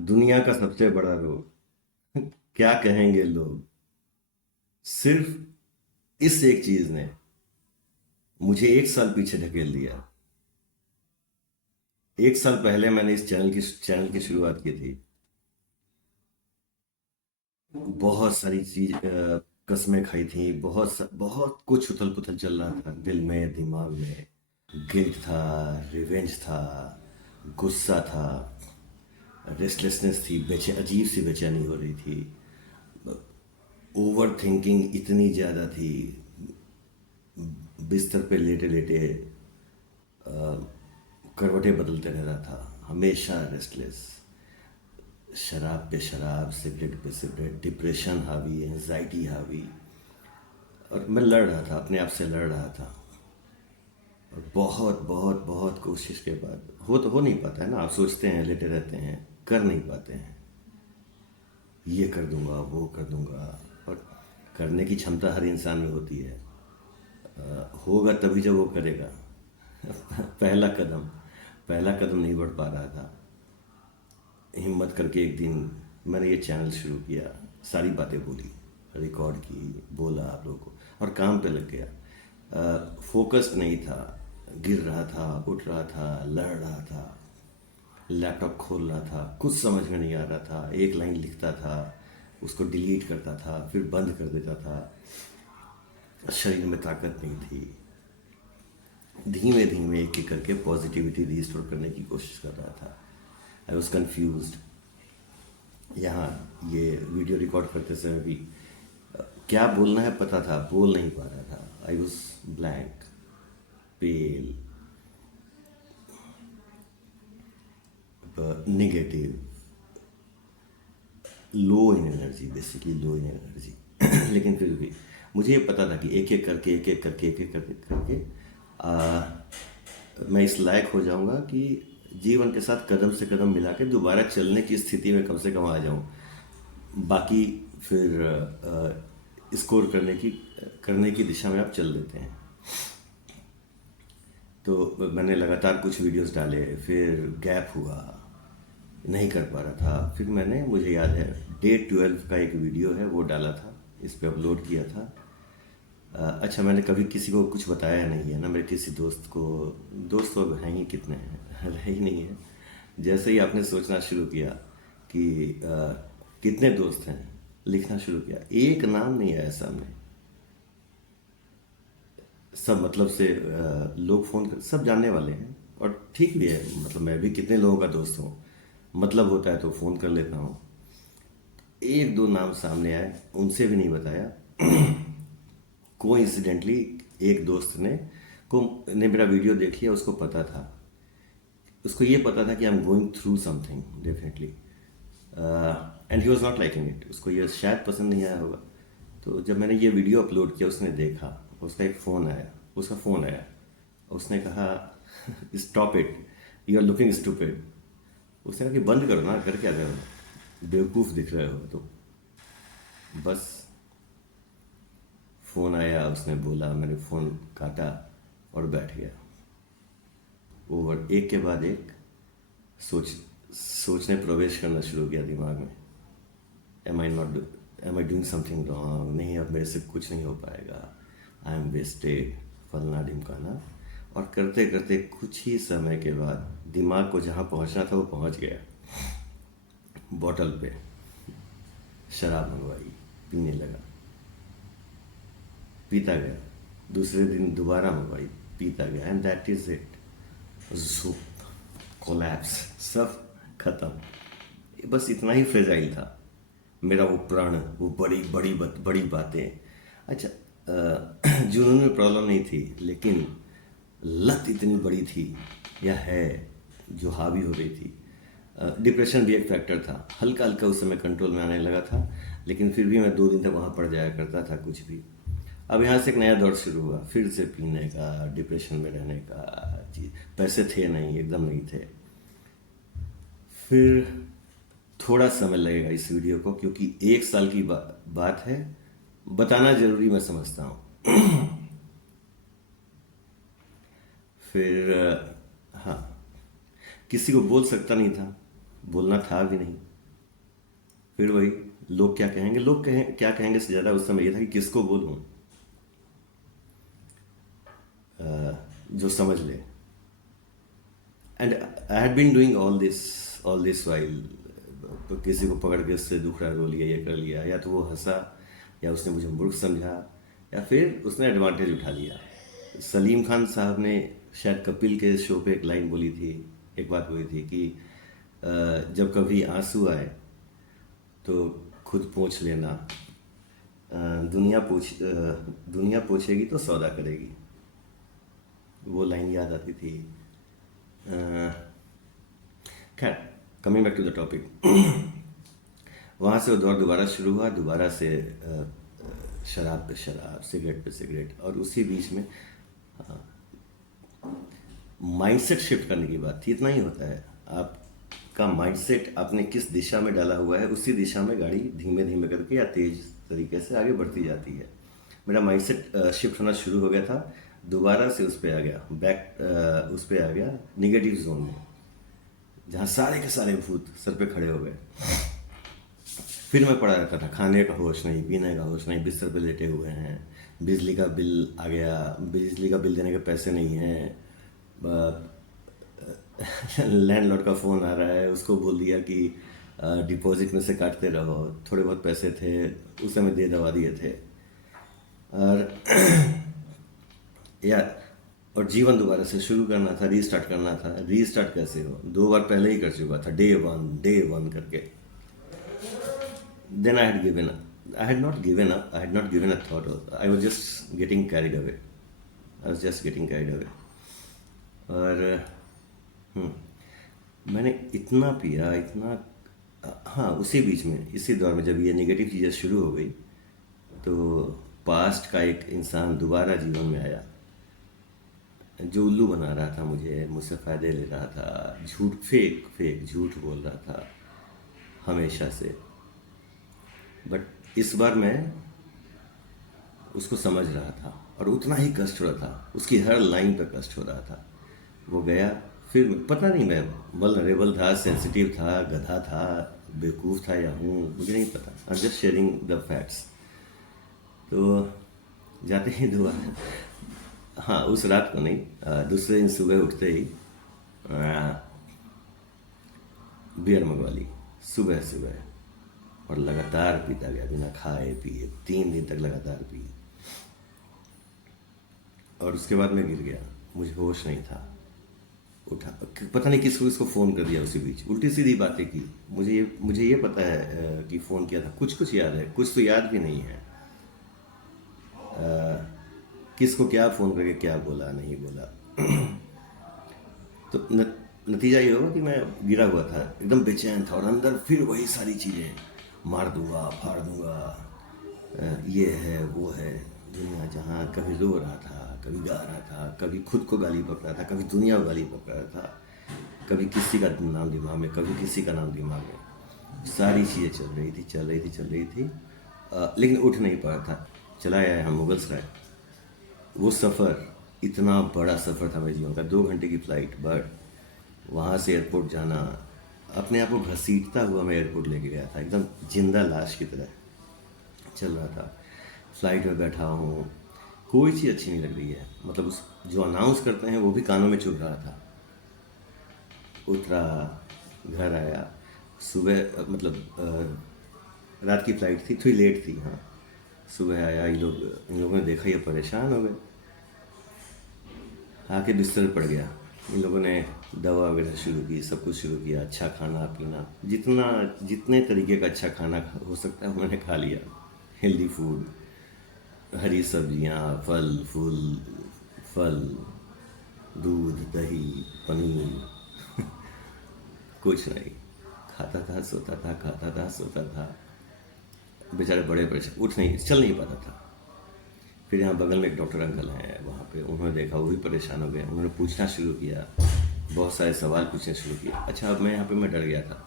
दुनिया का सबसे बड़ा रोग। क्या कहेंगे लोग। सिर्फ इस एक चीज ने मुझे 1 साल पीछे ढकेल दिया। 1 साल पहले मैंने इस चैनल की शुरुआत की थी। बहुत सारी कस्में खाई थी। बहुत कुछ उथल पुथल चल रहा था दिल में, दिमाग में। गिल्ट था, रिवेंज था, गुस्सा था, रेस्टलेसनेस थी, अजीब सी बेचैनी हो रही थी। ओवर थिंकिंग इतनी ज़्यादा थी। बिस्तर पे लेटे लेटे करवटें बदलते रह रहा था, हमेशा रेस्टलेस। शराब पे शराब, सिगरेट पे सिगरेट, डिप्रेशन हावी, एंजाइटी हावी। और मैं लड़ रहा था, अपने आप से लड़ रहा था। और बहुत बहुत बहुत कोशिश के बाद हो नहीं पाता है ना। आप सोचते हैं, लेटे रहते हैं, कर नहीं पाते हैं। ये कर दूंगा, वो कर दूंगा। और करने की क्षमता हर इंसान में होती है। होगा तभी जब वो करेगा। पहला कदम पहला कदम नहीं बढ़ पा रहा था। हिम्मत करके एक दिन मैंने ये चैनल शुरू किया। सारी बातें बोली, रिकॉर्ड की, बोला आप लोगों को, और काम पे लग गया। फोकस्ड नहीं था। गिर रहा था, उठ रहा था, लड़ रहा था, लैपटॉप खोल रहा था, कुछ समझ में नहीं आ रहा था। एक लाइन लिखता था, उसको डिलीट करता था, फिर बंद कर देता था। शरीर में ताकत नहीं थी। धीमे धीमे एक एक करके पॉजिटिविटी रिस्टोर करने की कोशिश कर रहा था। I was confuse. यहाँ ये वीडियो रिकॉर्ड करते समय भी क्या बोलना है पता था, बोल नहीं पा रहा था। I was blank, pale, negative, low in energy, basically low in energy. लेकिन फिर भी मुझे ये पता था कि एक एक करके मैं इस लायक हो जाऊंगा कि जीवन के साथ कदम से कदम मिला के दोबारा चलने की स्थिति में कम से कम आ जाऊं। बाकी फिर स्कोर करने की दिशा में आप चल देते हैं। तो मैंने लगातार कुछ वीडियोस डाले, फिर गैप हुआ, नहीं कर पा रहा था। फिर मैंने, मुझे याद है, डे 12 का एक वीडियो है वो डाला था, इस पे अपलोड किया था। अच्छा, मैंने कभी किसी को कुछ बताया नहीं है ना, मेरे किसी दोस्त को। दोस्त तो हैं ही कितने हैं, रह ही नहीं है। जैसे ही आपने सोचना शुरू किया कि कितने दोस्त हैं, लिखना शुरू किया, एक नाम नहीं आया सामने। सब मतलब से लोग फ़ोन कर, सब जानने वाले हैं। और ठीक भी है, मतलब मैं भी कितने लोगों का दोस्त हूँ। मतलब होता है तो फ़ोन कर लेता हूँ। एक दो नाम सामने आए, उनसे भी नहीं बताया। कोइंसिडेंटली एक दोस्त ने मेरा वीडियो देख लिया, उसको पता था। उसको ये पता था कि I am going through something definitely, and he was not liking it. उसको ये शायद पसंद नहीं आया होगा। तो जब मैंने ये वीडियो अपलोड किया, उसने देखा, उसका फ़ोन आया। उसने कहा, stop it, you are looking stupid. उसने कहा कि बंद करो ना, कर क्या रहे हो, बेवकूफ़ दिख रहे हो। तो बस, फ़ोन आया, उसने बोला, मैंने फ़ोन काटा और बैठ गया। ओवर एक के बाद एक सोच सोचने प्रवेश करना शुरू किया दिमाग में। Am I doing something wrong? नहीं, अब मेरे से कुछ नहीं हो पाएगा। आई एम वेस्टेड, फलना ढिमकाना। और करते करते कुछ ही समय के बाद दिमाग को जहाँ पहुँचना था वो पहुँच गया। बॉटल पे शराब मंगवाई, पीने लगा, पीता गया। दूसरे दिन दोबारा मंगवाई, पीता गया, एंड दैट इज इट। ज़ुप, कोलैप्स, सब खत्म। बस इतना ही फ्रेजाइल था मेरा वो प्राण, वो बड़ी बातें। अच्छा, जुनून में प्रॉब्लम नहीं थी, लेकिन लत इतनी बड़ी थी, या है, जो हावी हो गई थी। डिप्रेशन भी एक फैक्टर था। हल्का हल्का उस समय कंट्रोल में आने लगा था, लेकिन फिर भी मैं 2 दिन तक वहाँ पड़ जाया करता था कुछ भी। अब यहाँ से एक नया दौर शुरू हुआ, फिर से पीने का, डिप्रेशन में रहने का। जी, पैसे थे नहीं, एकदम नहीं थे। फिर थोड़ा समय लगेगा इस वीडियो को, क्योंकि 1 साल की बात है, बताना जरूरी मैं समझता हूँ। फिर हाँ, किसी को बोल सकता नहीं था, बोलना था भी नहीं। फिर वही, लोग क्या कहेंगे, क्या कहेंगे से ज़्यादा उस समय ये था कि किसको बोलूँ जो समझ ले। And I had been doing all this while. तो किसी को पकड़ के उससे दुखड़ा रो लिया, ये कर लिया, या तो वो हंसा, या उसने मुझे मूर्ख समझा, या फिर उसने एडवांटेज उठा लिया। सलीम खान साहब ने शायद कपिल के शो पे एक लाइन बोली थी, एक बात बोली थी कि जब कभी आंसू आए तो खुद पोंछ लेना, दुनिया पोछेगी तो सौदा करेगी। वो लाइन याद आती थी। खैर, coming back to the topic. वहाँ से वो दौर दोबारा शुरू हुआ, दोबारा से शराब पे शराब, सिगरेट पे सिगरेट, और उसी बीच में माइंडसेट शिफ्ट करने की बात थी। इतना ही होता है, आपका माइंडसेट आपने किस दिशा में डाला हुआ है, उसी दिशा में गाड़ी धीमे धीमे करके या तेज तरीके से आगे बढ़ती जाती है। मेरा माइंडसेट शिफ्ट होना शुरू हो गया था, दोबारा से उस पर आ गया, उस पर आ गया निगेटिव जोन में, जहाँ सारे के सारे भूत सर पे खड़े हो गए। फिर मैं पड़ा रहता था, खाने का होश नहीं, पीने का होश नहीं, बिस्तर पे लेटे हुए हैं, बिजली का बिल आ गया, बिजली का बिल देने के पैसे नहीं हैं, लैंडलॉर्ड का फ़ोन आ रहा है, उसको बोल दिया कि डिपॉजिट में से काटते रहो, थोड़े बहुत पैसे थे उस समय दे दवा दिए थे। और यार, और जीवन दोबारा से शुरू करना था, रीस्टार्ट करना था। रीस्टार्ट कैसे हो, 2 बार पहले ही कर चुका था, डे वन करके। Then I had given up. I had not given up. I had not given a thought. I was just getting carried away. I was just getting carried away. और मैंने इतना पिया, इतना, हाँ, उसी बीच में, इसी दौर में जब ये नेगेटिव चीज़ें शुरू हो गई, तो पास्ट का एक इंसान दोबारा जीवन में आया, जो उल्लू बना रहा था मुझसे फ़ायदे ले रहा था, फेक झूठ बोल रहा था हमेशा से। बट इस बार मैं उसको समझ रहा था, और उतना ही कष्ट हो रहा था, उसकी हर लाइन पर कष्ट हो रहा था। वो गया, फिर पता नहीं मैं वल्नरेबल था, सेंसिटिव था, गधा था, बेवकूफ़ था या हूँ, मुझे नहीं पता। I am just sharing the facts. तो जाते ही दोबारा, हाँ, उस रात को नहीं, दूसरे दिन सुबह उठते ही बियर मंगवा ली, सुबह सुबह, और लगातार पीता गया बिना खाए पिए, 3 दिन तक लगातार पी। और उसके बाद मैं गिर गया, मुझे होश नहीं था, उठा, पता नहीं किसको फ़ोन कर दिया उसी बीच, उल्टी सीधी बातें की। मुझे ये पता है कि फ़ोन किया था, कुछ याद है, कुछ तो याद भी नहीं है, किसको क्या फ़ोन करके क्या बोला नहीं बोला। तो नतीजा ये होगा कि मैं गिरा हुआ था, एकदम बेचैन था, और अंदर फिर वही सारी चीज़ें, मार दूंगा, फाड़ दूंगा, ये है वो है दुनिया, जहाँ कभी रो रहा था, कभी गा रहा था, कभी खुद को गाली बक रहा था, कभी दुनिया को गाली बक रहा था, कभी किसी का नाम दिमाग में, कभी किसी का नाम दिमाग में, सारी चीज़ें चल रही थी, लेकिन उठ नहीं पा रहा था। चला आया हम मुगलसराय। वो सफ़र, इतना बड़ा सफ़र था मेरे जीवन का, 2 घंटे की फ़्लाइट, बट वहाँ से एयरपोर्ट जाना, अपने आप को घसीटता हुआ मैं एयरपोर्ट लेके गया था, एकदम जिंदा लाश की तरह चल रहा था। फ्लाइट में बैठा हूँ, कोई चीज़ अच्छी नहीं लग रही है, मतलब उस जो अनाउंस करते हैं वो भी कानों में चुभ रहा था। उतरा, घर आया, सुबह, मतलब रात की फ़्लाइट थी, थोड़ी लेट थी, हाँ। सुबह आया, इन लोगों ने देखा, ये परेशान हो गए, आके बिस्तर पर पड़ गया। इन लोगों ने दवा वगैरह शुरू की, सब कुछ शुरू किया, अच्छा खाना पीना, जितने तरीके का अच्छा खाना हो सकता है मैंने खा लिया, हेल्दी फूड, हरी सब्जियां, फल, दूध, दही, पनीर, कुछ नहीं, खाता था, सोता था, खाता था, सोता था। बेचारे बड़े परेशान, चल नहीं पाता था। फिर यहाँ बगल में एक डॉक्टर अंकल हैं, वहाँ पे उन्होंने देखा, वो भी परेशान हो गए, उन्होंने पूछना शुरू किया, बहुत सारे सवाल पूछने शुरू किए। अच्छा, अब मैं यहाँ पे मैं डर गया था,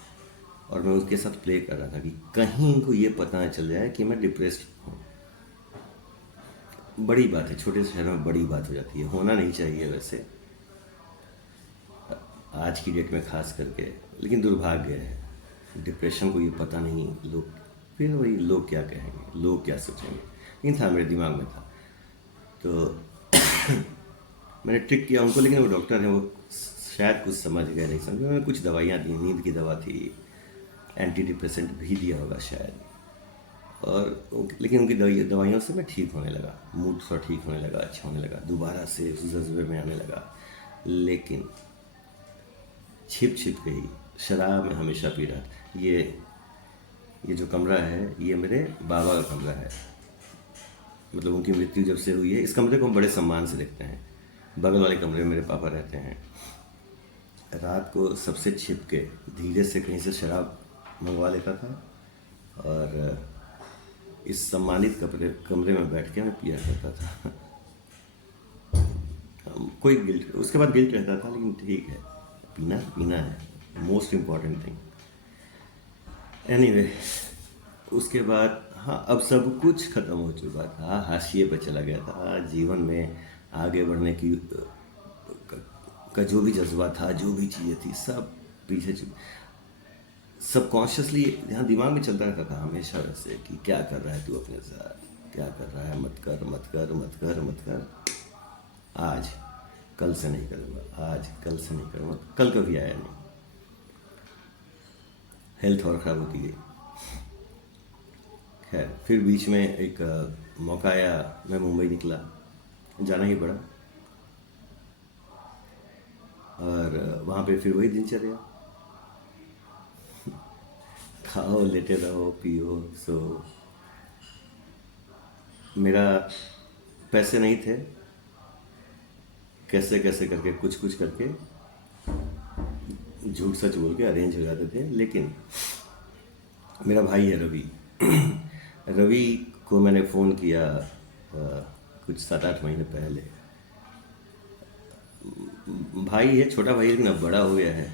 और मैं उसके साथ प्ले कर रहा था कि कहीं इनको ये पता न चल जाए कि मैं डिप्रेस्ड हूँ। बड़ी बात है, छोटे शहर में बड़ी बात हो जाती है, होना नहीं चाहिए वैसे, आज की डेट में खास करके, लेकिन दुर्भाग्य है। डिप्रेशन को ये पता नहीं लोग, फिर वही लोग क्या कहेंगे, लोग क्या सोचेंगे, इन था मेरे दिमाग में था। तो मैंने ट्रिक किया उनको, लेकिन वो डॉक्टर हैं, वो शायद कुछ समझ गए, नहीं समझ गए। मैंने कुछ दवाइयाँ दी, नींद की दवा थी, एंटी डिप्रेसेंट भी दिया होगा शायद। और लेकिन उनकी दवाइयों से मैं ठीक होने लगा, मूड थोड़ा ठीक होने लगा, अच्छा होने लगा, दोबारा से उस जज्बे में आने लगा। लेकिन छिप छिप के ही शराब में हमेशा पी रहा था। ये जो कमरा है, ये मेरे बाबा का कमरा है। मतलब उनकी मृत्यु जब से हुई है, इस कमरे को हम बड़े सम्मान से देखते हैं। बगल वाले कमरे में मेरे पापा रहते हैं। रात को सबसे छिप के धीरे से कहीं से शराब मंगवा लेता था, और इस सम्मानित कमरे में बैठ के मैं पिया करता था। कोई गिल्ट, उसके बाद गिल्ट रहता था, लेकिन ठीक है, पीना पीना है, मोस्ट इम्पॉर्टेंट थिंग। एनीवे, उसके बाद हाँ, अब सब कुछ ख़त्म हो चुका था, हाशिए पर चला गया था। जीवन में आगे बढ़ने की का जो भी जज्बा था, जो भी चीज़ें थी, सब पीछे सबकॉन्शियसली यहाँ दिमाग में चलता रहता था हमेशा वैसे, कि क्या कर रहा है तू अपने साथ, क्या कर रहा है, मत कर मत कर मत कर मत कर। आज कल से नहीं करूँगा, आज कल से नहीं करूँगा। कल कभी आया नहीं, हेल्थ और ख़राब होती गई। खैर, फिर बीच में एक मौका आया, मैं मुंबई निकला, जाना ही पड़ा। और वहाँ पे फिर वही दिनचर्या, खाओ, लेटे रहो, पियो, सो। मेरा पैसे नहीं थे, कैसे कैसे करके कुछ कुछ करके झूठ सच बोल के अरेंज हो जाते थे। लेकिन मेरा भाई है रवि। रवि को मैंने फ़ोन किया कुछ 7-8 महीने पहले। भाई है, छोटा भाई है, लेकिन अब बड़ा हो गया है।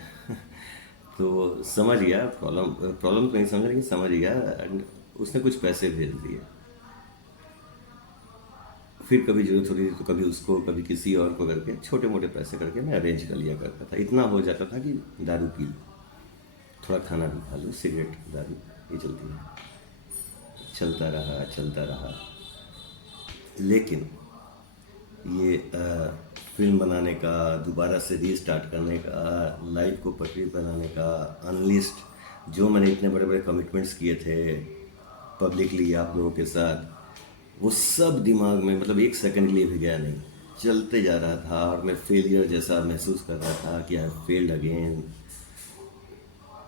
तो समझ गया प्रॉब्लम, प्रॉब्लम तो नहीं समझा, लेकिन समझ गया, एंड उसने कुछ पैसे भेज दिए। फिर कभी जरूरत होती थी तो कभी उसको, कभी किसी और को करके छोटे मोटे पैसे करके मैं अरेंज कर लिया करता था। इतना हो जाता था कि दारू पी लो, थोड़ा खाना भी खा लो, सिगरेट, दारू, ये चलती है। चलता रहा चलता रहा। लेकिन ये फिल्म बनाने का, दोबारा से रीस्टार्ट करने का, लाइफ को पटरी बनाने का, अनलिस्ट जो मैंने इतने बड़े बड़े कमिटमेंट्स किए थे पब्लिकली आप लोगों के साथ, वो सब दिमाग में, मतलब एक सेकंड के लिए भी गया नहीं, चलते जा रहा था। और मैं फेलियर जैसा महसूस कर रहा था कि आई फेल्ड अगेन।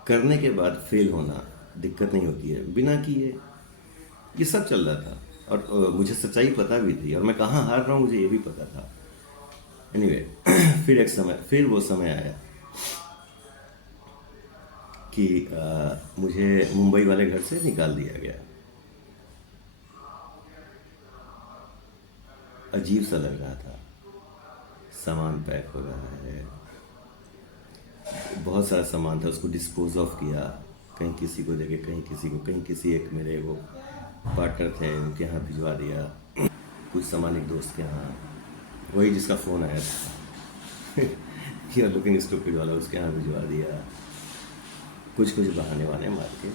करने के बाद फेल होना दिक्कत नहीं होती है, बिना किए ये सब चल रहा था। और मुझे सच्चाई पता भी थी, और मैं कहाँ हार रहा हूँ मुझे ये भी पता था। एनीवे, फिर वो समय आया कि मुझे मुंबई वाले घर से निकाल दिया गया। अजीब सा लग रहा था, सामान पैक हो रहा है, बहुत सारा सामान था, उसको डिस्पोज ऑफ किया, कहीं किसी को देके, कहीं किसी को, कहीं किसी एक मेरे वो पार्टनर थे उनके यहाँ भिजवा दिया, कुछ सामान एक दोस्त के यहाँ, वही जिसका फ़ोन आया था कि लुकिंग स्टूपिड वाला, उसके यहाँ भिजवा दिया, कुछ कुछ बहाने वाने मार के।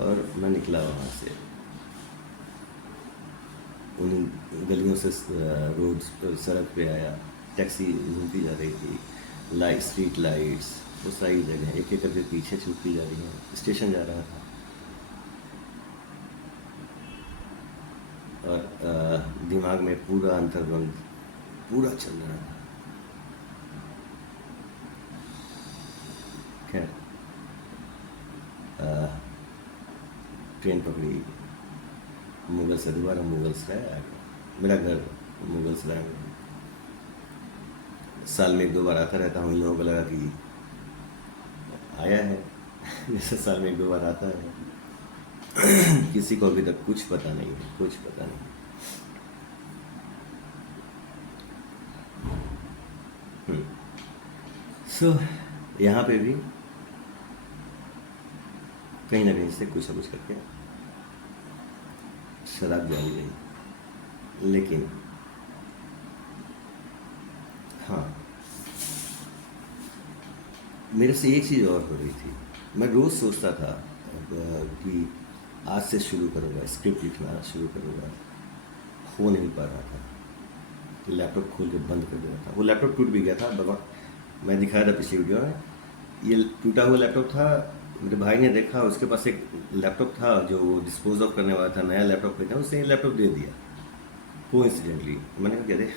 और मैं निकला वहाँ से, उन गलियों से रोड सड़क पे आया, टैक्सी घूमती जा रही थी, लाइट, स्ट्रीट लाइट्स, वो सारी जगह एक एक करके पीछे छूटती जा रही हैं। स्टेशन जा रहा था, और दिमाग में पूरा अंतर्द्वंद पूरा चल रहा था। खैर, ट्रेन पकड़ी, मुगल से दोबारा मुगल सराय आ गया। मेरा घर मुगल सराय में, साल में 1-2 बार आता रहता हूँ। इन लोगों को लगा कि आया है जैसे साल में 1-2 बार आता है। किसी को अभी तक कुछ पता नहीं है, कुछ पता नहीं। सो यहाँ पे भी कहीं ना कहीं से कुछ ना कुछ करके शराब जारी रही। लेकिन हाँ, मेरे से एक चीज़ और हो रही थी। मैं रोज़ सोचता था कि आज से शुरू करूँगा, स्क्रिप्ट लिखना शुरू करूँगा। हो नहीं पा रहा था। लैपटॉप खोल के बंद कर दिया था। वो लैपटॉप टूट भी गया था बाबा, मैं दिखाया था पिछली वीडियो में। ये टूटा हुआ लैपटॉप था। मेरे भाई ने देखा, उसके पास एक लैपटॉप था जो डिस्पोज ऑफ करने वाला था, नया लैपटॉप खरीदा, उसने ये लैपटॉप दे दिया कोइंसिडेंटली। मैंने कहा अरे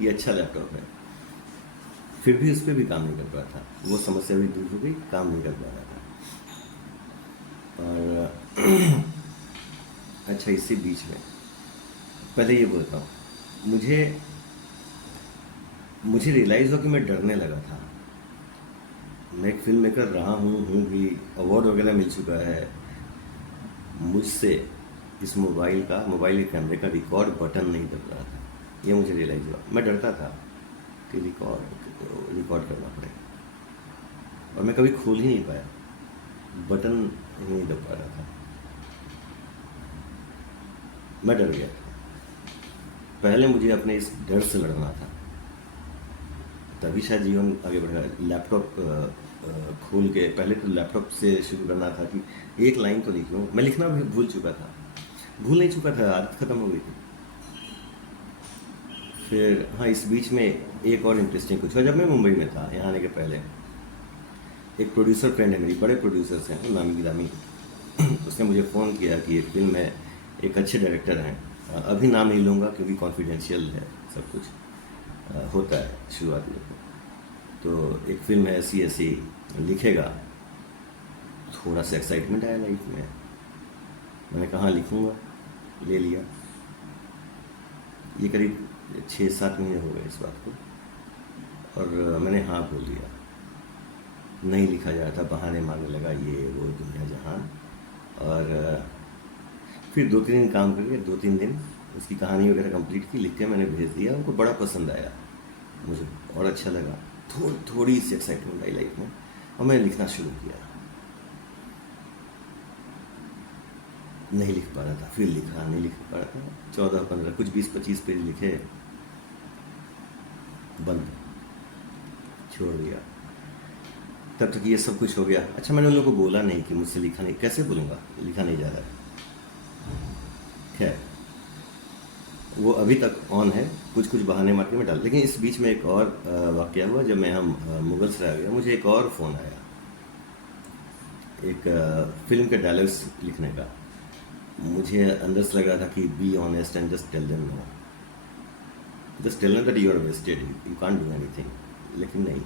ये अच्छा लैपटॉप है। फिर भी उस पर भी काम नहीं कर पाया था। वो समस्या भी दूर हो गई, काम नहीं कर पा रहा था। और अच्छा, इसी बीच में पहले ये बोलता हूँ, मुझे मुझे रियलाइज़ हुआ कि मैं डरने लगा था। मैं एक फिल्म मेकर रहा हूँ भी, अवार्ड वगैरह मिल चुका है मुझसे। इस मोबाइल के कैमरे का रिकॉर्ड बटन नहीं दब रहा था। ये मुझे रियलाइज़ हुआ। मैं डरता था कि रिकॉर्ड करना पड़ेगा, और मैं कभी खोल ही नहीं पाया, बटन नहीं दब पा रहा था। मैं डर गया था। पहले मुझे अपने इस डर से लड़ना था, तभी शायद जीवन आगे बढ़ रहा है। लैपटॉप खोल के, पहले तो लैपटॉप से शुरू करना था कि एक लाइन तो लिख लूँ। मैं लिखना भी भूल नहीं चुका था, आदत ख़त्म हो गई थी। फिर हाँ, इस बीच में एक और इंटरेस्टिंग कुछ हुआ। जब मैं मुंबई में था, यहाँ आने के पहले, एक प्रोड्यूसर फ्रेंड है मेरी, बड़े प्रोड्यूसर्स हैं, नामी गिरामी। उसने मुझे फ़ोन किया कि एक फिल्म है, एक अच्छे डायरेक्टर हैं, अभी नाम नहीं लूँगा क्योंकि कॉन्फिडेंशियल है सब कुछ, होता है शुरुआत में। तो एक फिल्म है ऐसी ऐसी, लिखेगा। थोड़ा सा एक्साइटमेंट आया लाइफ में। मैंने कहा हाँ लिखूँगा, ले लिया। ये करीब 6-7 महीने हो गए इस बात को, और मैंने हाँ बोल दिया। नहीं लिखा जा रहा था, बहाने मारने लगा, ये वो दुनिया जहान। और फिर 2-3 दिन काम करके, 2-3 दिन उसकी कहानी वगैरह कंप्लीट की, लिख के मैंने भेज दिया। उनको बड़ा पसंद आया, मुझे और अच्छा लगा। थोड़ी सी एक्साइटमेंट आई लाइफ में, और मैंने लिखना शुरू किया। नहीं लिख पा रहा था, फिर लिखा, नहीं लिख पा रहा था। 14-15 कुछ 20-25 पेज लिखे, बंद, छोड़ दिया। तब तक ये सब कुछ हो गया। अच्छा, मैंने उन लोगों को बोला नहीं कि मुझसे लिखा नहीं, कैसे बोलूँगा, लिखा नहीं जा रहा है। खैर, वो अभी तक ऑन है, कुछ कुछ बहाने मार के मैं डाल। लेकिन इस बीच में एक और वाक़या हुआ। जब मैं हम मुगल सराय गया, मुझे एक और फ़ोन आया, एक फिल्म के डायलॉग्स लिखने का। मुझे अंदर से लग रहा था कि be honest and just tell them no, just tell them that you are wasted, you can't do anything. लेकिन नहीं।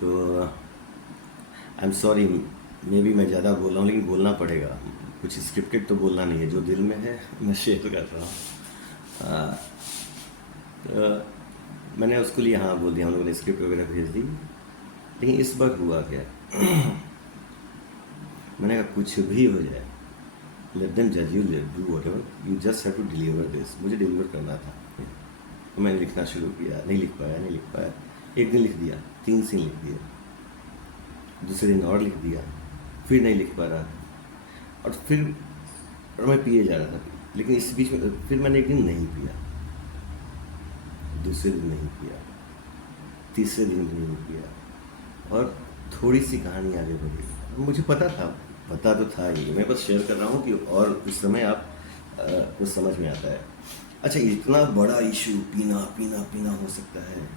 तो I am sorry, maybe मैं ज़्यादा बोल रहा हूँ, लेकिन बोलना पड़ेगा। कुछ स्क्रिप्टेड तो बोलना नहीं है, जो दिल में है मैं शेयर कर रहा हूँ। तो मैंने उसको लिए हाँ बोल दिया, हम लोगों ने स्क्रिप्ट वगैरह भेज दी। लेकिन इस बार हुआ क्या, मैंने कहा कुछ भी हो जाए, लेट देम जज you, do whatever, you just have to deliver this. मुझे डिलीवर करना था। तो मैंने लिखना शुरू किया, नहीं लिख पाया। एक दिन लिख दिया, 3 सीन लिख दिए। दूसरे दिन और लिख दिया, फिर नहीं लिख पा रहा। और मैं पिए जा रहा था। लेकिन इस बीच में फिर मैंने एक दिन नहीं पिया, दूसरे दिन नहीं पिया, तीसरे दिन भी नहीं पिया, और थोड़ी सी कहानी आगे बढ़ी। मुझे पता तो था ही, मैं बस शेयर कर रहा हूँ कि और उस समय आप कुछ समझ में आता है। अच्छा, इतना बड़ा इशू पीना हो सकता है,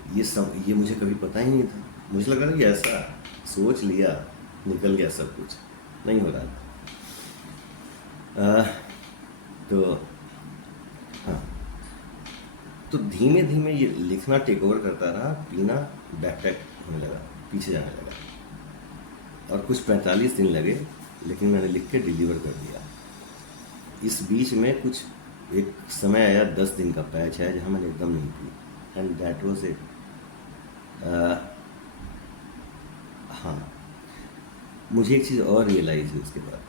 ये मुझे कभी पता ही नहीं था। मुझे लगा कि ऐसा सोच लिया, निकल गया सब कुछ, नहीं हो रहा। तो हाँ, तो धीमे धीमे ये लिखना टेक ओवर करता रहा, पीना बैकपैक होने लगा, पीछे जाने लगा। और कुछ 45 दिन लगे, लेकिन मैंने लिख के डिलीवर कर दिया। इस बीच में कुछ एक समय आया, 10 दिन का पैच है जहाँ मैंने एकदम नहीं P, and that was it. हाँ, मुझे एक चीज़ और रियलाइज़ हुई उसके बाद।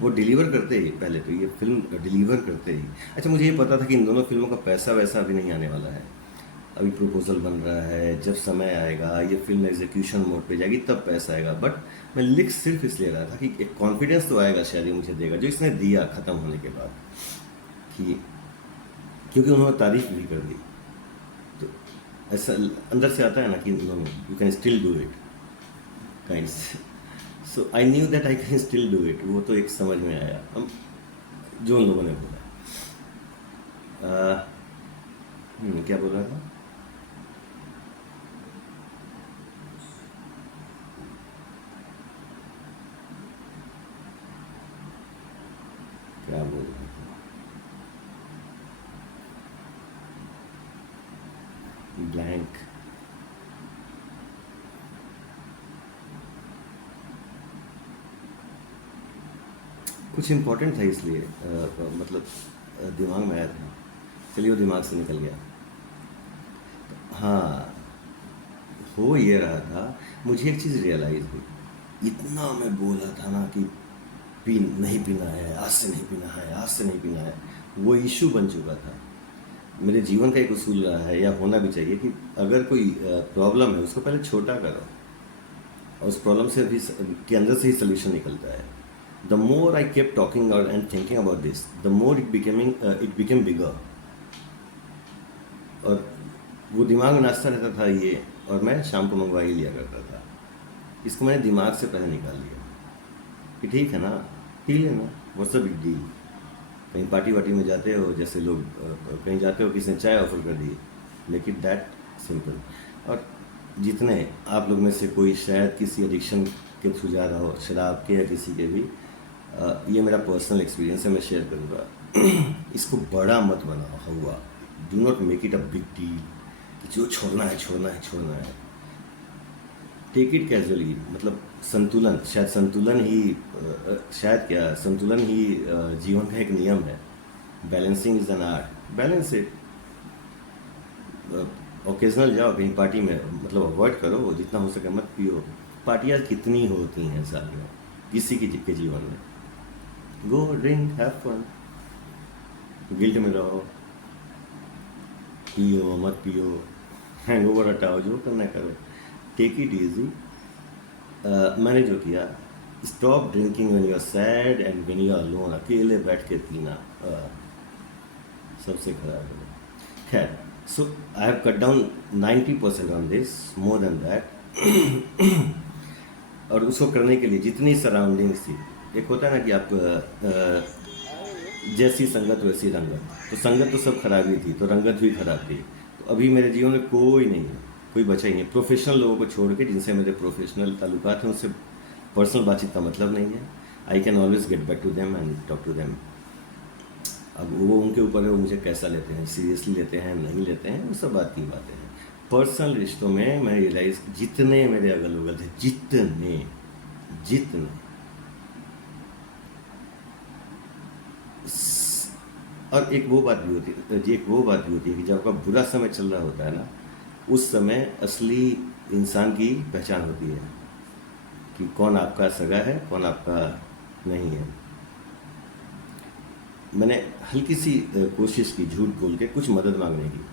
वो डिलीवर करते ही, पहले तो ये फिल्म डिलीवर करते ही, अच्छा मुझे ये पता था कि इन दोनों फिल्मों का पैसा वैसा अभी नहीं आने वाला है। अभी प्रपोजल बन रहा है, जब समय आएगा, ये फिल्म एग्जीक्यूशन मोड पे जाएगी, तब पैसा आएगा। बट मैं लिख सिर्फ इसलिए रहा था कि एक कॉन्फिडेंस तो आएगा शायद, ये मुझे देगा, जो इसने दिया ख़त्म होने के बाद, कि क्योंकि उन्होंने तारीफ भी कर दी। तो ऐसा अंदर से आता है ना कि you can still do it kind. So I knew that I can still do it, वो तो एक समझ में आया हम जो उन लोगों ने बोला। क्या बोल रहा था? क्या बोल रहा था? ब्लैंक। कुछ इम्पोर्टेंट था इसलिए मतलब दिमाग में आया था। चलिए वो दिमाग से निकल गया। हाँ, हो ये रहा था, मुझे एक चीज़ रियलाइज़ हुई। इतना मैं बोला था ना कि पी नहीं पीना है, आज से नहीं पीना है, आज से नहीं पीना है, वो इशू बन चुका था। मेरे जीवन का एक उसूल रहा है, या होना भी चाहिए, कि अगर कोई प्रॉब्लम है उसको पहले छोटा करो, और उस प्रॉब्लम से भी के अंदर से ही सोल्यूशन निकलता है। The more I keep talking and thinking about this, the more it became bigger. और वो दिमाग में नाचता रहता था ये, और मैं शाम को मंगवा ही लिया करता था। इसको मैंने दिमाग से पहले निकाल लिया कि ठीक है ना, पी लेना, व्हाट्स द बिग डील। कहीं पार्टी वार्टी में जाते हो, जैसे लोग कहीं जाते हो, किसी ने चाय ऑफर कर दी, मेक इट दैट सिंपल। और जितने आप लोग में से कोई शायद किसी एडिक्शन के थ्रू जा रहा हो, शराब के या किसी के भी, ये मेरा पर्सनल एक्सपीरियंस है, मैं शेयर करूँगा। इसको बड़ा मत बनाओ हुआ, do not make it a big deal कि जो छोड़ना है छोड़ना है छोड़ना है। टेक इट कैजुअली, मतलब संतुलन, शायद संतुलन ही शायद क्या, संतुलन ही जीवन का एक नियम है। Balancing is an art, balance it. Occasional जाओ कहीं पार्टी में, मतलब अवॉइड करो, वो जितना हो सके मत पियो। पार्टियाँ कितनी होती हैं साल में, किसी के जीवन में। गो ड्रिंक, हैव फन, गिल्ट में रहो, पियो मत पियो, हैंगओवर हटाओ, जो करना है करो, टेक इट इजी। मैंने जो किया, stop drinking when you are sad and when you are alone. अकेले बैठ के पीना सबसे खराब है। खैर, so I have cut down 90% on this, more than that. और उसको करने के लिए जितनी सराउंडिंग्स थी, एक होता है ना कि आप जैसी संगत वैसी रंगत, तो संगत तो सब खराब ही थी, तो रंगत भी खराब थी। तो अभी मेरे जीवन में कोई नहीं है, कोई बचा ही नहीं। प्रोफेशनल लोगों को छोड़ के, जिनसे मेरे प्रोफेशनल ताल्लुकात हैं, उससे पर्सनल बातचीत का मतलब नहीं है। I can always get back to them and talk to them. अब वो उनके ऊपर है, वो मुझे कैसा लेते हैं, सीरियसली लेते हैं नहीं लेते हैं, वो सब बात की बातें हैं। पर्सनल रिश्तों में मैं रियलाइज, जितने मेरे अगल बगल थे, जितने जितने और एक वो बात भी होती है जी, एक वो बात भी होती है कि जब आपका बुरा समय चल रहा होता है ना, उस समय असली इंसान की पहचान होती है कि कौन आपका सगा है, कौन आपका नहीं है। मैंने हल्की सी कोशिश की झूठ बोल के कुछ मदद मांगने की,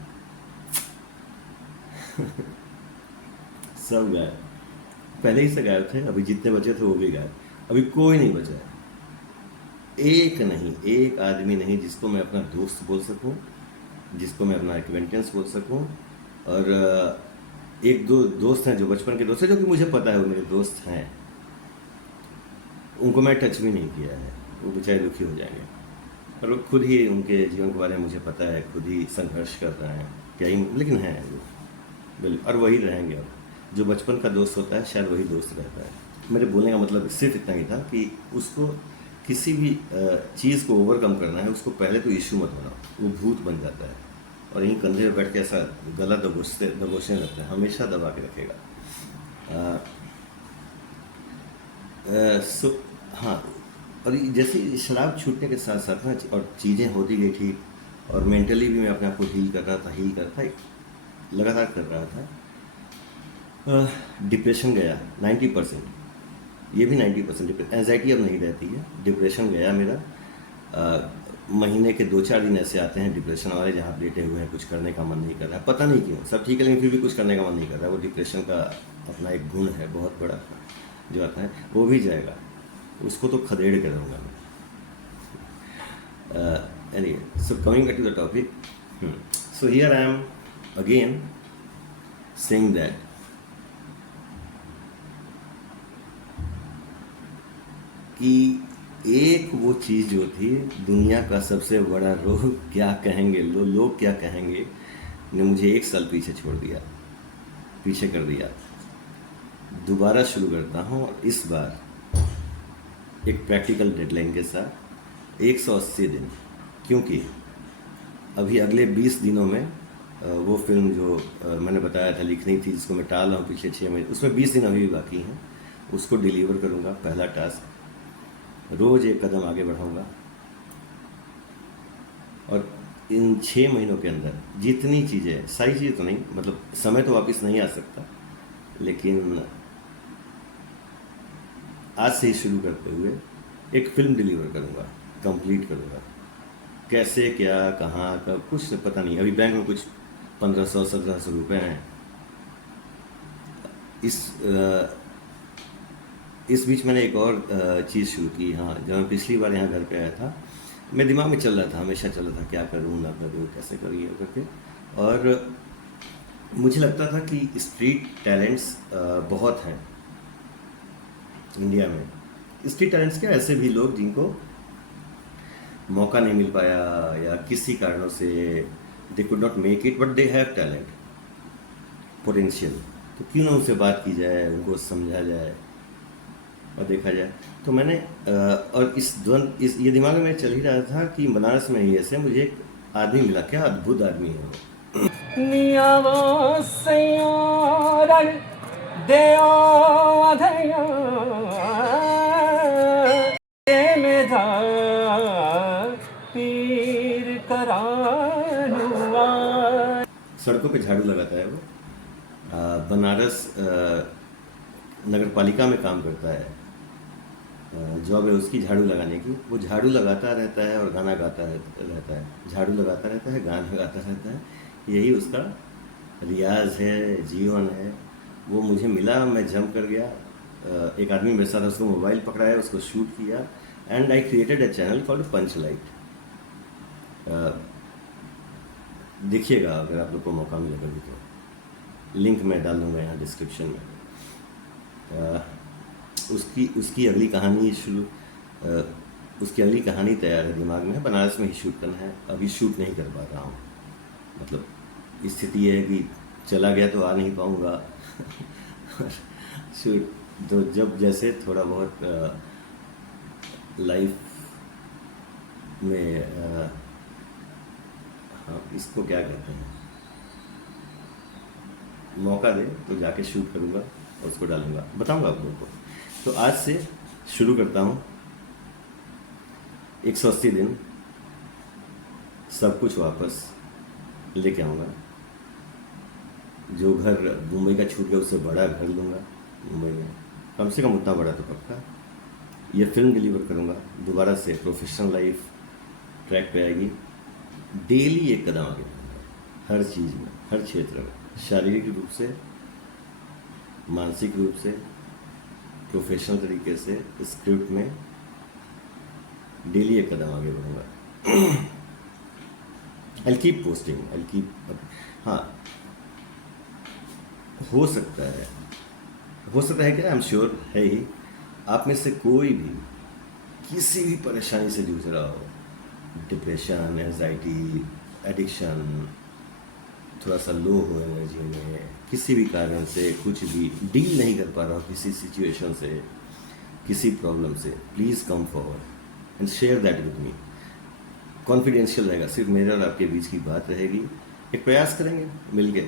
सब गायब, पहले ही से गायब थे, अभी जितने बचे थे वो भी गायब, अभी कोई नहीं बचा है। एक नहीं, एक आदमी नहीं जिसको मैं अपना दोस्त बोल सकूं, जिसको मैं अपना एक्वेंटेंस बोल सकूं। और एक दो दोस्त हैं जो बचपन के दोस्त हैं, जो कि मुझे पता है वो मेरे दोस्त हैं, उनको मैं टच भी नहीं किया है, वो बेचारे दुखी हो जाएंगे। और वो खुद ही, उनके जीवन के बारे में मुझे पता है, खुद ही संघर्ष कर रहे हैं क्या ही, लेकिन हैं वो बिल्कुल, और वही रहेंगे। अब जो बचपन का दोस्त होता है, शायद वही दोस्त रहता है। मेरे बोलने का मतलब सिर्फ इतना ही था कि उसको किसी भी चीज़ को ओवरकम करना है, उसको पहले तो इशू मत बनाओ, वो भूत बन जाता है, और यहीं कंधे पे बैठ के ऐसा गला दबोचने लगता है, हमेशा दबा के रखेगा। सो हाँ, और जैसे शराब छूटने के साथ साथ ना, और चीज़ें होती गई ठीक, और मेंटली भी मैं अपने आप को हील कर रहा था, लगातार कर रहा था। डिप्रेशन गया 90%, ये भी 90%। एंजाइटी अब नहीं रहती है, डिप्रेशन गया मेरा। महीने के 2-4 दिन ऐसे आते हैं डिप्रेशन वाले, जहाँ आप लेटे हुए हैं, कुछ करने का मन नहीं कर रहा है, पता नहीं क्यों, सब ठीक है लेकिन फिर भी कुछ करने का मन नहीं कर रहा है। वो डिप्रेशन का अपना एक गुण है बहुत बड़ा, जो आता है वो भी जाएगा, उसको तो खदेड़ के रहूँगा मैं। Anyway, so coming back to the topic, so here I am again saying that कि एक वो चीज़ जो थी, दुनिया का सबसे बड़ा रोग क्या कहेंगे लोग क्या कहेंगे, ने मुझे 1 साल पीछे छोड़ दिया, पीछे कर दिया। दोबारा शुरू करता हूँ और इस बार एक प्रैक्टिकल डेडलाइन के साथ 180 दिन, क्योंकि अभी अगले 20 दिनों में वो फिल्म जो मैंने बताया था लिखनी थी, जिसको मैं टाल रहा हूँ पिछले 6 महीने, उसमें 20 दिन अभी भी बाकी हैं, उसको डिलीवर करूँगा। पहला टास्क, रोज़ एक कदम आगे बढ़ाऊँगा और इन 6 महीनों के अंदर जितनी चीज़ें, सारी चीज़ें तो नहीं, मतलब समय तो वापस नहीं आ सकता, लेकिन आज से ही शुरू करते हुए एक फिल्म डिलीवर करूँगा, कंप्लीट करूँगा। कैसे, क्या, कहाँ, कब, कुछ पता नहीं। अभी बैंक में कुछ 1500-1700 रुपये हैं। इस बीच मैंने एक और चीज़ शुरू की। हाँ, जब मैं पिछली बार यहाँ घर पे आया था, मेरे दिमाग में चल रहा था, हमेशा चल रहा था, क्या करूँ ना करूँ, कैसे करूँ ये करके। और मुझे लगता था कि स्ट्रीट टैलेंट्स बहुत हैं इंडिया में। स्ट्रीट टैलेंट्स क्या, ऐसे भी लोग जिनको मौका नहीं मिल पाया या किसी कारणों से they could not make it, but they have talent, potential. तो क्यों ना उनसे बात की जाए, उनको समझा जाए और देखा जाए। तो मैंने और इस ये दिमाग में मेरे चल ही रहा था कि बनारस में ही ऐसे मुझे एक आदमी मिला, क्या अद्भुत आदमी है वो। सड़कों पे झाड़ू लगाता है वो। बनारस नगर पालिका में काम करता है। जॉब है उसकी झाड़ू लगाने की। वो झाड़ू लगाता रहता है और गाना गाता रहता है, झाड़ू लगाता रहता है, गाना गाता रहता है। यही उसका रियाज है, जीवन है। वो मुझे मिला, मैं जंप कर गया। एक आदमी मेरे साथ, उसको मोबाइल पकड़ाया, उसको शूट किया, and I created a channel called punch light. देखिएगा अगर आप लोग को मौका मिलेगा भी तो, लिंक मैं डाल दूँगा यहाँ डिस्क्रिप्शन में। उसकी अगली कहानी उसकी अगली कहानी तैयार है, दिमाग में है। बनारस में ही शूट करना है, अभी शूट नहीं कर पा रहा हूँ। मतलब स्थिति ये है कि चला गया तो आ नहीं पाऊँगा शूट तो जब जैसे थोड़ा बहुत लाइफ में हाँ, इसको क्या कहते हैं, मौका दे तो जाके शूट करूँगा और उसको डालूँगा, बताऊँगा आप लोगों को। तो आज से शुरू करता हूँ 180 दिन, सब कुछ वापस लेके आऊँगा। जो घर मुंबई का छूट गया उससे बड़ा घर लूँगा मुंबई में, कम से कम उतना बड़ा तो पक्का। ये फिल्म डिलीवर करूँगा, दोबारा से प्रोफेशनल लाइफ ट्रैक पे आएगी। डेली एक कदम आगे बढ़ूँगा, हर चीज़ में, हर क्षेत्र में, शारीरिक रूप से, मानसिक रूप से, प्रोफेशनल तरीके से, स्क्रिप्ट में डेली एक कदम आगे बढ़ूँगा। I keep posting, I keep. हाँ, हो सकता है क्या, आई एम श्योर है ही, आप में से कोई भी किसी भी परेशानी से जूझ रहा हो, डिप्रेशन, एंजाइटी, एडिक्शन, थोड़ा सा लो हो एनर्जी में, किसी भी कारण से कुछ भी डील नहीं कर पा रहा हो किसी सिचुएशन से, किसी प्रॉब्लम से, please come forward and share that with me. Confidential रहेगा, सिर्फ मेरे और आपके बीच की बात रहेगी। एक प्रयास करेंगे मिलके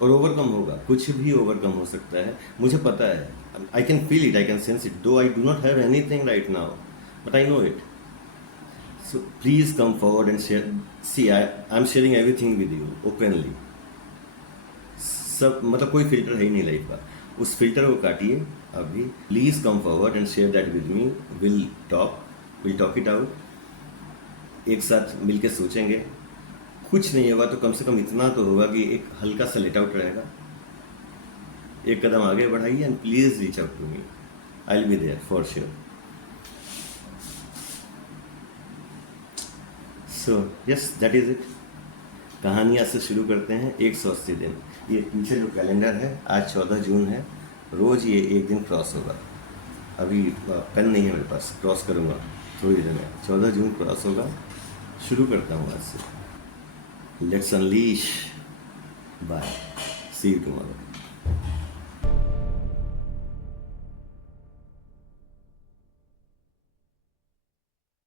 और ओवरकम होगा। कुछ भी ओवरकम हो सकता है, मुझे पता है। I can feel it, I can sense it, though I do not have anything right now, but I know it. So please come forward and share. See, I'm sharing everything with you openly. सब मतलब कोई filter है ही नहीं life का, उस filter को काटिए अभी। Please come forward and share that with me. Will talk it out. एक साथ मिलके सोचेंगे। कुछ नहीं होगा तो कम से कम इतना तो होगा कि एक हल्का सा लेट आउट रहेगा। एक कदम आगे बढ़ाइए and please reach out to me, I will be there for sure. So yes, that is it. कहानियाँ से शुरू करते हैं 180 दिन। ये पीछे जो कैलेंडर है, आज 14 जून है, रोज़ ये एक दिन क्रॉस होगा। अभी पेन नहीं है मेरे पास, क्रॉस करूँगा थोड़ी देर में, 14 जून क्रॉस होगा। शुरू करता हूँ आज से। Let's unleash. Bye, see you tomorrow.